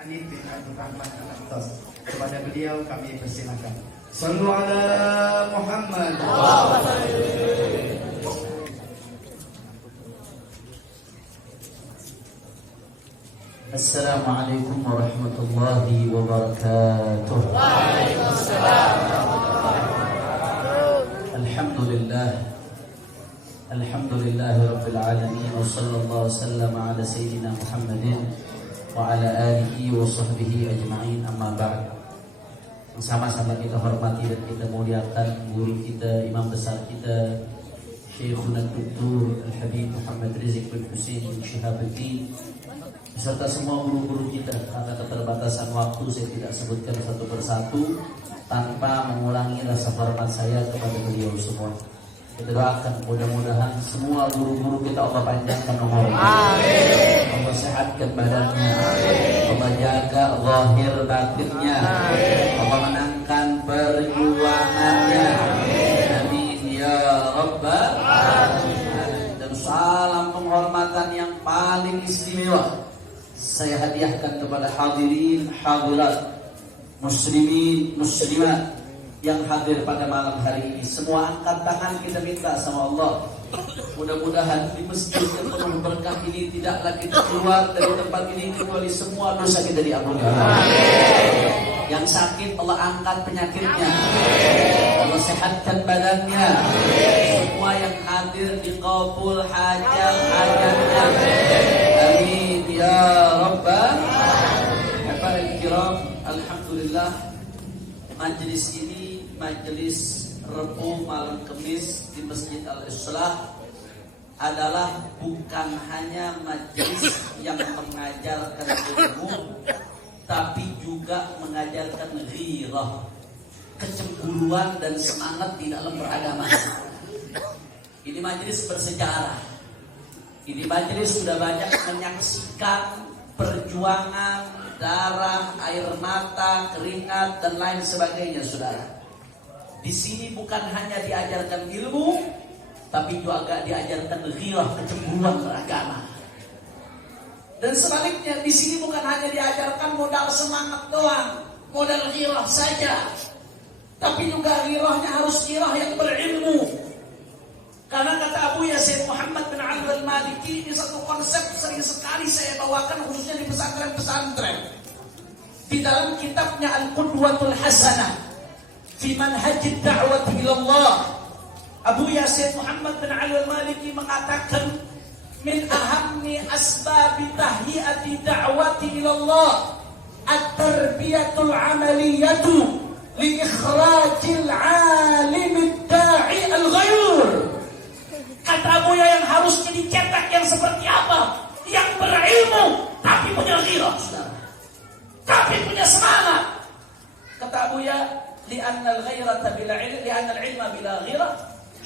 Anif bin Abdul Rahman Al-Attas. Kepada beliau kami persilakan. Sallu ala Muhammad. Assalamualaikum warahmatullahi wabarakatuh. Waalaikumsalam. Alhamdulillahi rabbil alamin wa sallallahu wasallam ala sayyidina Muhammadin wa ala alihi wa sahbihi ajma'in, amma ba'd. Yang sama-sama kita hormati dan kita muliakan guru kita, imam besar kita, Syekhuna Dr. Al-Habib Muhammad Rizq bin Husain bin Syihabuddin, beserta semua guru-guru kita. Karena keterbatasan waktu saya tidak sebutkan satu persatu tanpa mengulangi rasa hormat saya kepada beliau semua. Kita doakan mudah-mudahan semua guru-guru kita Allah panjangkan umurnya, Allah sehatkan badannya, Allah jaga zahir batinnya, Allah menangkan perjuangannya. Amin ya rabbal alamin. Dan salam penghormatan yang paling istimewa saya hadiahkan kepada hadirin hadirat, muslimin muslimat yang hadir pada malam hari ini. Semua angkat tangan, kita minta sama Allah, mudah-mudahan di masjid yang penuh berkah ini tidaklah kita keluar dari tempat ini kecuali semua dosa kita diampuni. Yang sakit Allah angkat penyakitnya, Allah sehatkan badannya. Semua yang hadir dikabul hajat-hajatnya. Amin ya rabbal alamin. Alhamdulillah, majelis ini majelis Rabu malam Kamis di Masjid Al-Islah adalah bukan hanya majelis yang mengajarkan ilmu, tapi juga mengajarkan ghirah, kecemburuan dan semangat di dalam beragama. Ini majelis bersejarah. Ini majelis sudah banyak menyaksikan perjuangan, darah, air mata, keringat dan lain sebagainya, saudara. Di sini bukan hanya diajarkan ilmu, tapi juga diajarkan ghirah, kecemburuan beragama. Dan sebaliknya, di sini bukan hanya diajarkan modal semangat doang, modal ghirah saja, tapi juga ghirahnya harus ghirah yang berilmu. Karena kata Abu Yasin Muhammad bin Ali al-Maliki, ini satu konsep sering sekali saya bawakan khususnya di pesantren-pesantren. Di dalam kitabnya Al-Qudwatul Hasanah fi manhajid da'wati ilallah, Abu Yasin Muhammad bin Ali al-Maliki mengatakan, min ahammi asbabi tahiyati da'wati ilallah at-tarbiyatul amaliyatu li ikhrajil alimid da'i al-ghayur. Kata Buya, yang harusnya dicetak yang seperti apa? Yang berilmu tapi punya ghirah, saudara, tapi punya semangat. Kata Buya, li'annal ghairata bila ilm, li'annal ilma bila ghirah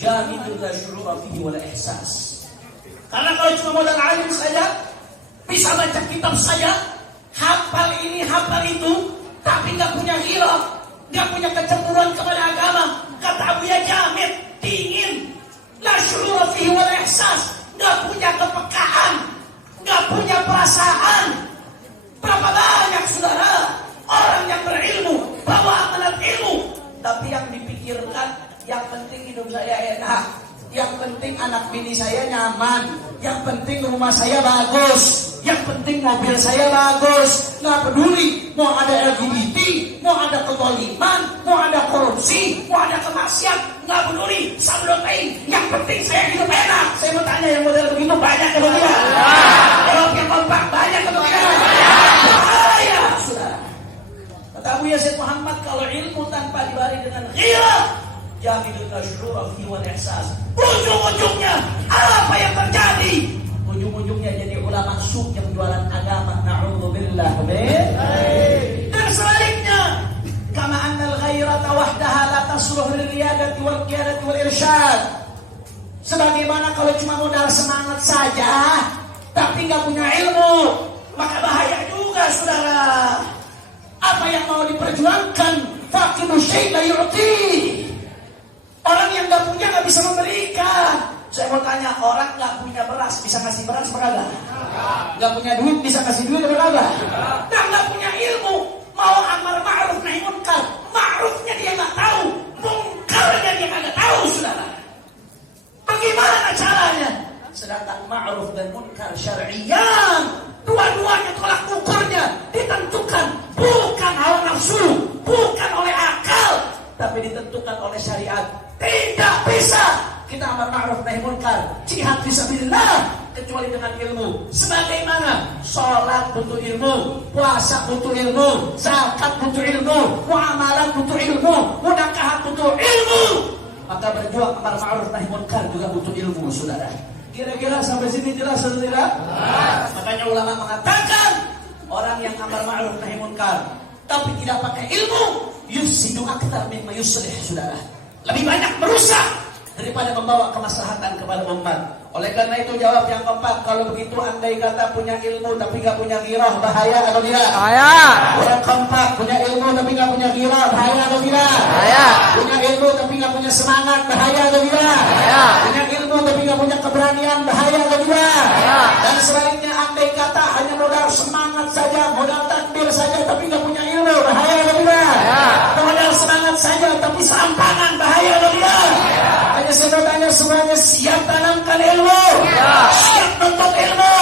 jamidun la syu'ura fihi wa la ihsas. Karena kalau cuma modal alim saja, bisa baca kitab saja, hafal ini hafal itu, tapi gak punya ghirah, gak punya kecemburuan kepada agama, kata Buya, jamid, dingin, la syu'ura fihi wa la ihsas, gak punya kepekaan, gak punya perasaan. Berapa banyak, saudara, orang yang berilmu, bawa amanat ilmu, tapi yang dipikirkan, yang penting hidup saya enak, yang penting anak bini saya nyaman, yang penting rumah saya bagus, yang penting mobil saya bagus. Nggak peduli mau ada LGBT, mau ada kezaliman, mau ada korupsi, mau ada kemaksiat, nggak peduli, sablotain. Yang penting saya hidup enak. Saya mau tanya, yang model begitu banyak atau tidak? Jawab yang kompak, banyak atau tidak? Bahaya, saudara. Kata Abu Yasin Muhammad, kalau ilmu tanpa dibarengi dengan ghirah, jamidun asyura fi wal ihsas, ujung-ujungnya apa yang terjadi? Ujung-ujungnya jadi ulama suk yang jualan agama. Na'udzubillah min. Dan sebaliknya, kama annal ghairata wahdaha la tasluh lil riyadati wal qiyadati wal irsyad. Sebagaimana kalau cuma modal semangat saja tapi nggak punya ilmu, maka bahaya juga, saudara. Apa yang mau diperjuangkan? Faqidu syai' la yu'ti. Orang yang nggak punya nggak bisa memberikan. Saya mau tanya, orang nggak punya beras bisa kasih beras apa kagak? Nggak punya duit bisa kasih duit apa kagak? Nggak punya munkar, jihad fisabilillah kecuali dengan ilmu. Sebagaimana sholat butuh ilmu, puasa butuh ilmu, zakat butuh ilmu, muamalah butuh ilmu, mudakahat butuh ilmu, maka berjuang amar ma'ruf nahi munkar juga butuh ilmu, saudara. Kira-kira sampai sini jelas atau tidak? Makanya ulama mengatakan orang yang amar ma'ruf nahi munkar tapi tidak pakai ilmu, yufsidu aktsar mimma yuslih, saudara. Lebih banyak merusak daripada membawa kemaslahatan kepada umat. Oleh karena itu jawab yang keempat, kalau begitu andai kata punya ilmu tapi gak punya ghirah, bahaya atau tidak? Bahaya. Yang keempat, punya ilmu tapi gak punya ghirah, bahaya atau tidak? Bahaya. Punya ilmu tapi gak punya semangat, bahaya atau tidak? Bahaya. Punya ilmu tapi gak punya keberanian, bahaya atau tidak? Bahaya. Dan sebaliknya andai kata hanya modal semangat saja, modal takbir saja tapi gak punya ilmu, bahaya atau tidak? Bahaya. Modal semangat saja tapi serampangan, bahaya atau tidak? Hanya saya tanya semuanya, siap tanamkan ilmu, siap nuntut ilmu,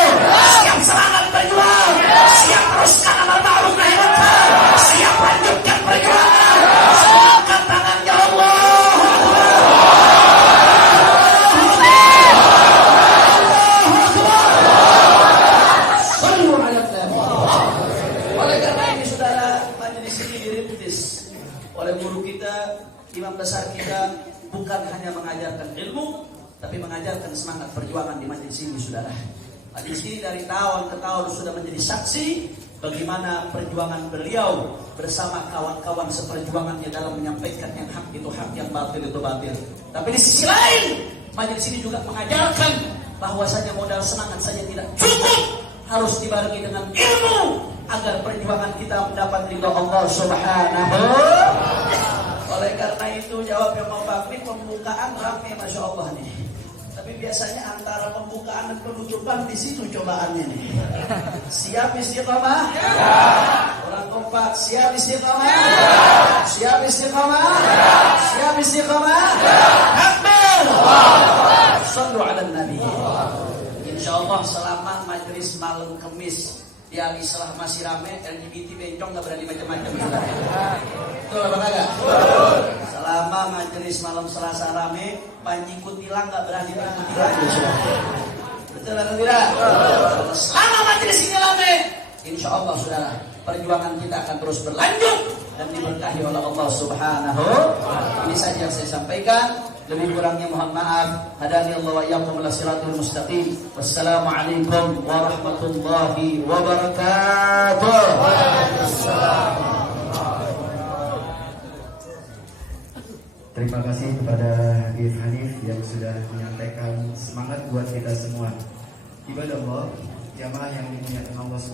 siap semangat berjuang, siap teruskan amal ma'ruf nahi munkar, siap lanjutkan perjuangan, angkat tangan ya Allah. Oleh karena ini saudara, majelis ini dirintis oleh guru kita, imam besar kita, bukan hanya mengajarkan ilmu, tapi mengajarkan semangat perjuangan di majelis ini, saudara. Majelis ini dari tahun ke tahun sudah menjadi saksi bagaimana perjuangan beliau bersama kawan-kawan seperjuangannya dalam menyampaikan yang hak itu hak, yang batil itu batil. Tapi di sisi lain, majelis ini juga mengajarkan bahwasanya modal semangat saja tidak cukup, harus dibarengi dengan ilmu agar perjuangan kita mendapat ridha Allah Subhanahu. Oleh karena itu jawab yang mau bakmi, pembukaan rame Masya Allah nih. Tapi biasanya antara pembukaan dan penutupan di situ cobaannya nih. Siap istiqamah? Ya. Orang kompak, siap istiqamah? Ya. Siap istiqamah? Ya. Siap istiqamah? Ya. Takbir! Sallu ala Nabi. Insyaallah selama majelis malam Kamis di Al-Islah masih rame, LGBT bencong gak berani macam-macam. Betul apa enggak? Selama majelis malam Selasa rame, Panji Kutilang gak berani Kutilang. Betul atau tidak? Selama majelis ini rame, insya Allah saudara, perjuangan kita akan terus berlanjut dan diberkahi oleh Allah Subhanahu. Ini saja yang saya sampaikan. Lebih kurangnya mohon maaf. Hadani Allah wa iyyakum ila siratal mustaqim. Wassalamualaikum warahmatullahi wabarakatuh. Waalaikumsalam. Terima kasih kepada Habib Hanif yang sudah menyampaikan semangat buat kita semua. Ibadah Allah, jamaah yang dimuliakan Allah SWT.